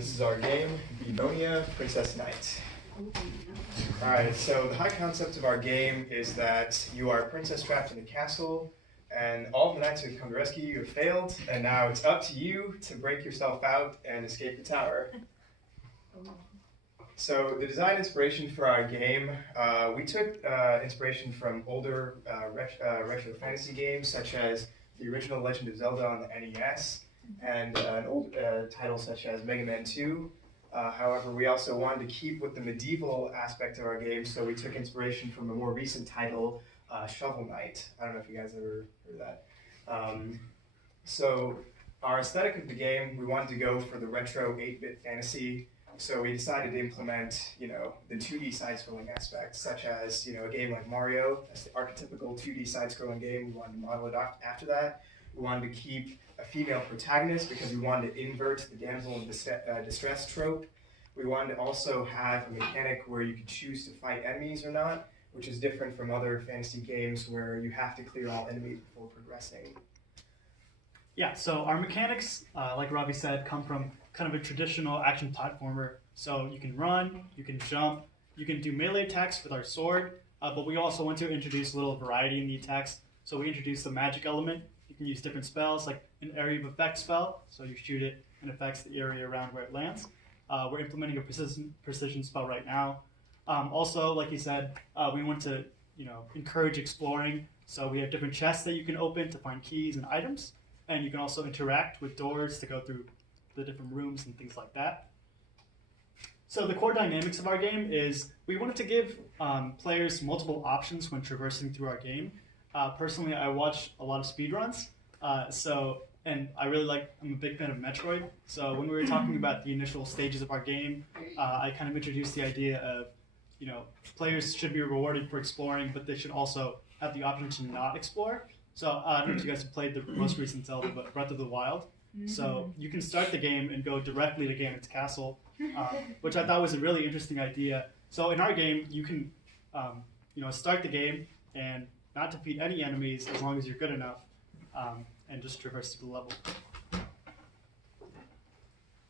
this is our game, Bevonia Princess Knight. Alright, so the high concept of our game is that you are a princess trapped in a castle, and all of the knights who have come to rescue you have failed, and now it's up to you to break yourself out and escape the tower. So the design inspiration for our game, we took inspiration from older retro fantasy games such as the original Legend of Zelda on the NES, and an old title such as Mega Man 2. However, we also wanted to keep with the medieval aspect of our game, so we took inspiration from a more recent title, Shovel Knight. I don't know if you guys ever heard of that. So our aesthetic of the game, we wanted to go for the retro 8-bit fantasy. So we decided to implement, the 2D side-scrolling aspects, such as, a game like Mario. That's the archetypical 2D side-scrolling game. We wanted to model it after that. We wanted to keep a female protagonist because we wanted to invert the damsel in distress trope. We wanted to also have a mechanic where you could choose to fight enemies or not, which is different from other fantasy games where you have to clear all enemies before progressing. Yeah, so our mechanics, like Robbie said, come from kind of a traditional action platformer. So you can run, you can jump, you can do melee attacks with our sword, but we also want to introduce a little variety in the attacks. So we introduced the magic element. You can use different spells, like an area of effect spell, so you shoot it and affects the area around where it lands. We're implementing a precision spell right now. Also, like you said, we want to encourage exploring. So we have different chests that you can open to find keys and items, and you can also interact with doors to go through the different rooms and things like that. So the core dynamics of our game is we wanted to give players multiple options when traversing through our game. Personally, I watch a lot of speedruns, and I'm a big fan of Metroid. So when we were talking about the initial stages of our game, I kind of introduced the idea of, players should be rewarded for exploring, but they should also have the option to not explore. So I don't know if you guys have played the most recent Zelda, but Breath of the Wild. So you can start the game and go directly to Ganon's castle, which I thought was a really interesting idea. So in our game, you can, start the game and not defeat any enemies as long as you're good enough, and just traverse through the level.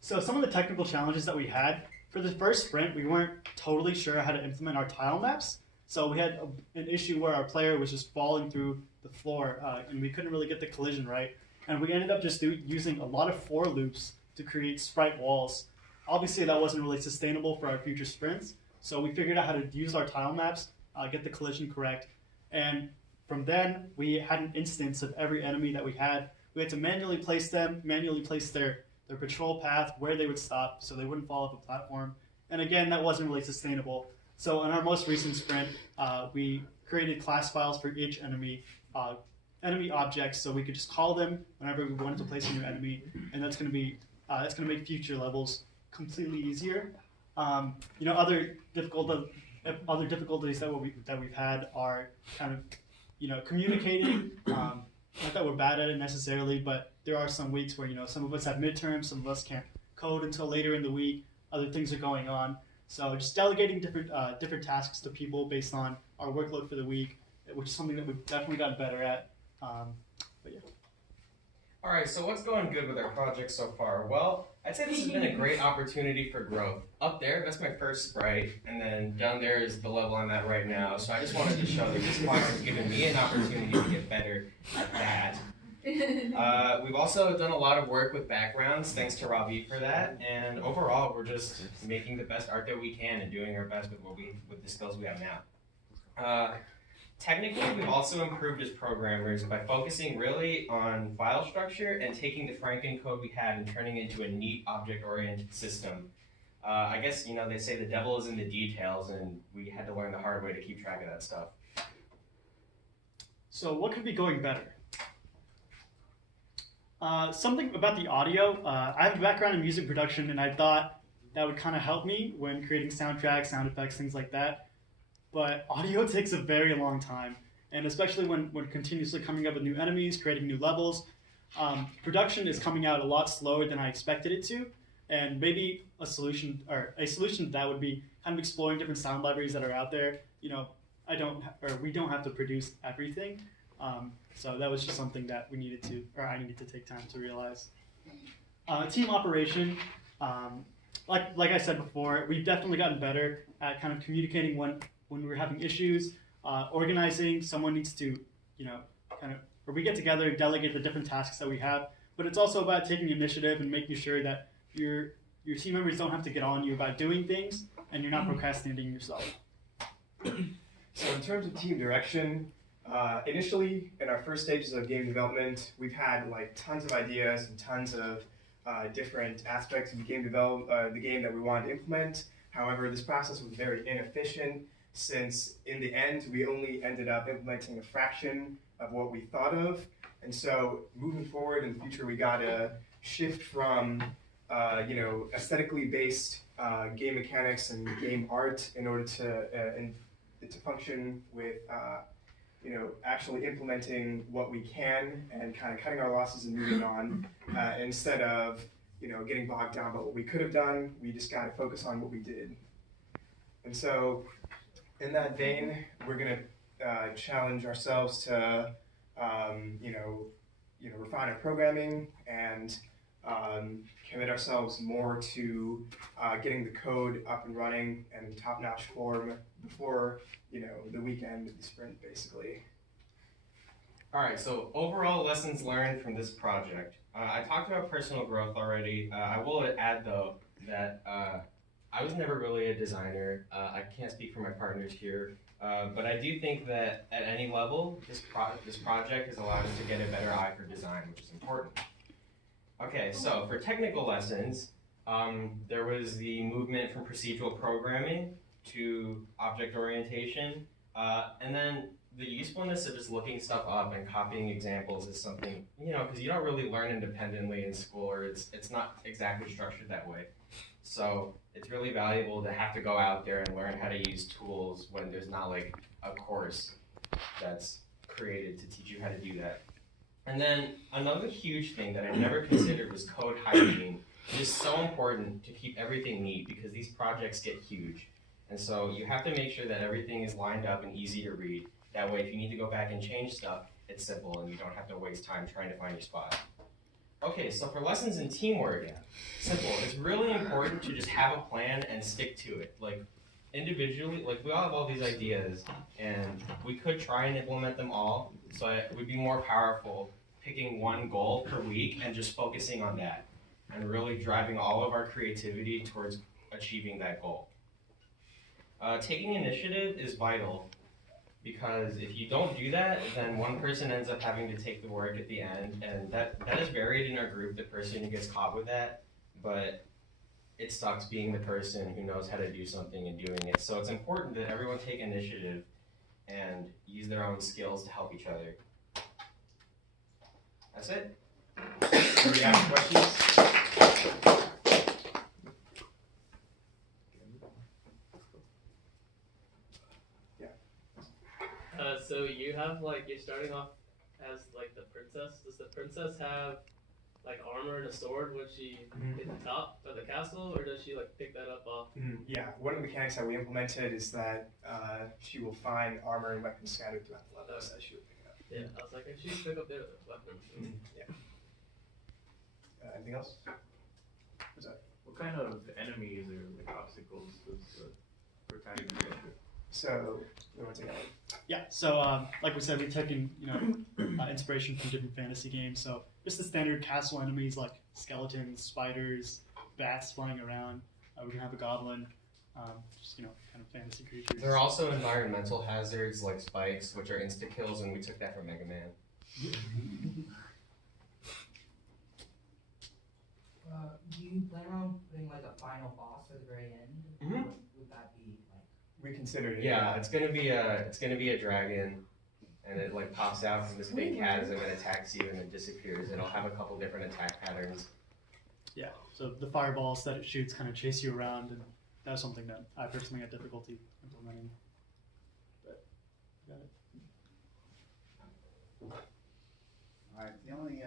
So some of the technical challenges that we had, for the first sprint, we weren't totally sure how to implement our tile maps. So we had an issue where our player was just falling through the floor, and we couldn't really get the collision right. And we ended up just using a lot of for loops to create sprite walls. Obviously, that wasn't really sustainable for our future sprints, so we figured out how to use our tile maps, get the collision correct, and from then, we had an instance of every enemy that we had. We had to manually place them, manually place their patrol path, where they would stop, so they wouldn't fall off a platform. And again, that wasn't really sustainable. So in our most recent sprint, we created class files for each enemy objects, so we could just call them whenever we wanted to place a new enemy, and that's going to make future levels completely easier. Other difficulties that we've had are kind of communicating. Not that we're bad at it necessarily, but there are some weeks where some of us have midterms, some of us can't code until later in the week. Other things are going on, so just delegating different tasks to people based on our workload for the week, which is something that we've definitely gotten better at. But yeah. All right, so what's going good with our project so far? Well, I'd say this has been a great opportunity for growth. Up there, that's my first sprite, and then down there is the level I'm at right now. So I just wanted to show that this class has given me an opportunity to get better at that. We've also done a lot of work with backgrounds, thanks to Robbie for that. And overall, we're just making the best art that we can and doing our best with the skills we have now. Technically, we've also improved as programmers by focusing really on file structure and taking the Franken code we had and turning it into a neat object-oriented system. I guess, they say the devil is in the details, and we had to learn the hard way to keep track of that stuff. So what could be going better? Something about the audio. I have a background in music production, and I thought that would kind of help me when creating soundtracks, sound effects, things like that. But audio takes a very long time, and especially when continuously coming up with new enemies, creating new levels, production is coming out a lot slower than I expected it to. And maybe a solution to that would be kind of exploring different sound libraries that are out there. We don't have to produce everything. So that was just something that I needed to take time to realize. Team operation. like I said before, we've definitely gotten better at kind of communicating when we're having issues, organizing. Someone needs to, kind of, or we get together and delegate the different tasks that we have. But it's also about taking initiative and making sure that your team members don't have to get on you about doing things, and you're not procrastinating yourself. So in terms of team direction, initially in our first stages of game development, we've had like tons of ideas and tons of different aspects of the game that we wanted to implement. However, this process was very inefficient since in the end we only ended up implementing a fraction of what we thought of. And so moving forward in the future, we gotta shift from aesthetically based game mechanics and game art in order to function with actually implementing what we can and kind of cutting our losses and moving on instead of getting bogged down by what we could have done. We just got to focus on what we did. And so in that vein, we're going to challenge ourselves to refine our programming and commit ourselves more to getting the code up and running and in top-notch form before the weekend of the sprint, basically. All right, so overall lessons learned from this project. I talked about personal growth already. I will add, though, that I was never really a designer. I can't speak for my partners here, but I do think that at any level, this project has allowed us to get a better eye for design, which is important. Okay, so for technical lessons, there was the movement from procedural programming to object orientation, and then the usefulness of just looking stuff up and copying examples is something, because you don't really learn independently in school, or it's not exactly structured that way. So it's really valuable to have to go out there and learn how to use tools when there's not like a course that's created to teach you how to do that. And then another huge thing that I never considered was code hygiene. It is so important to keep everything neat because these projects get huge. And so you have to make sure that everything is lined up and easy to read. That way, if you need to go back and change stuff, it's simple and you don't have to waste time trying to find your spot. Okay, so for lessons in teamwork, simple. It's really important to just have a plan and stick to it. Like individually, like we all have all these ideas and we could try and implement them all, but it would be more powerful picking one goal per week and just focusing on that and really driving all of our creativity towards achieving that goal. Taking initiative is vital because if you don't do that, then one person ends up having to take the work at the end, and that is varied in our group, the person who gets caught with that, but it sucks being the person who knows how to do something and doing it. So it's important that everyone take initiative and use their own skills to help each other. That's it. Anybody have questions? So you have you're starting off as the princess. Does the princess have armor and a sword when she hit the top of the castle, or does she pick that up off? Yeah, one of the mechanics that we implemented is that she will find armor and weapons scattered throughout the level, so she will pick it up. Yeah, I was like, if she's pick up their weapons. Yeah. Anything else? What's that? What kind of enemies or obstacles does the protagonist go through? So, we want to take that one. Yeah, so like we said, we've taken inspiration from different fantasy games. So just the standard castle enemies like skeletons, spiders, bats flying around. We can have a goblin, just kind of fantasy creatures. There are also environmental hazards like spikes, which are insta kills, and we took that from Mega Man. Do you plan on putting a final boss at the very end? Mhm. Would that be We considered it. Yeah, it's gonna be a dragon, and it pops out from this big chasm and attacks you and then disappears. It'll have a couple different attack patterns. Yeah, so the fireballs that it shoots kind of chase you around, and that's something that I personally had difficulty implementing. But got it. Alright, the only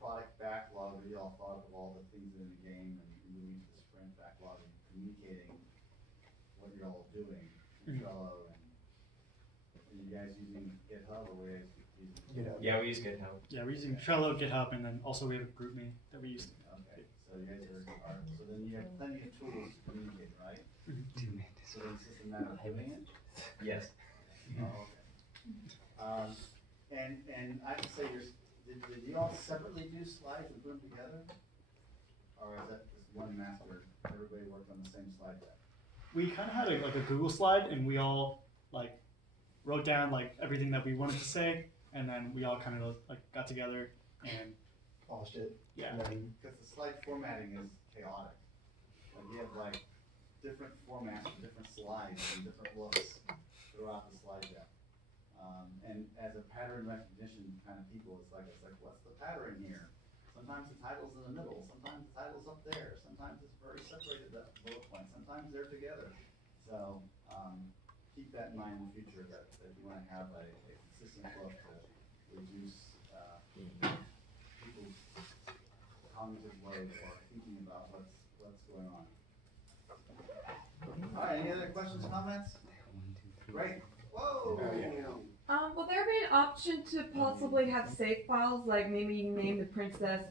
product backlog that y'all thought of all the things in the game and moving to the sprint backlog and communicating what you're all doing in Trello, and are you guys using GitHub or are you guys using Yeah, we use GitHub. Yeah, we're using Trello, GitHub, and then also we have a GroupMe that we use. Okay, So you guys so then you have plenty of tools to communicate, right? So it's just a matter of doing it? Yes. Oh, okay. And I have to say, did you all separately do slides and put them together? Or is that just one master, everybody worked on the same slide deck? We kind of had like a Google slide, and we all like wrote down like everything that we wanted to say, and then we all kind of like got together and Polished it. yeah. And then, Because the slide formatting is chaotic. Like you have like different formats, for different slides, and different looks throughout the slide deck. And as a pattern recognition kind of people, it's like what's the pattern here? Sometimes the title's in the middle, sometimes the title's up there, sometimes it's very separated, that bullet point, sometimes they're together. So keep that in mind in the future that you want to have a consistent look to reduce people's cognitive load or thinking about what's going on. All right, any other questions, comments? Great. Whoa! Will there be an option to possibly have save files, like maybe you name the princess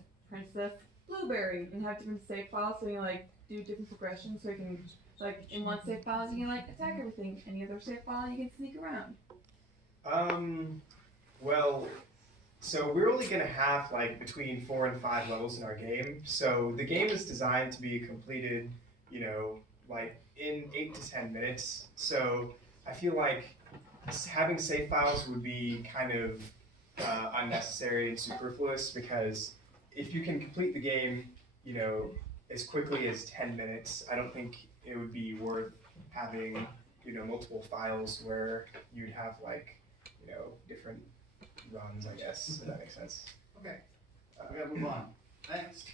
Blueberry and have different save files so you like do different progressions so you can like in one save file you can like attack everything, any other save file you can sneak around. Well, so we're only gonna have like between 4 and 5 levels in our game. So the game is designed to be completed, you know, like in 8 to 10 minutes. So I feel like having save files would be kind of unnecessary and superfluous, because if you can complete the game, you know, as quickly as 10 minutes, I don't think it would be worth having, you know, multiple files where you'd have like, you know, different runs, I guess, if that makes sense. Okay, we gotta move on. Thanks.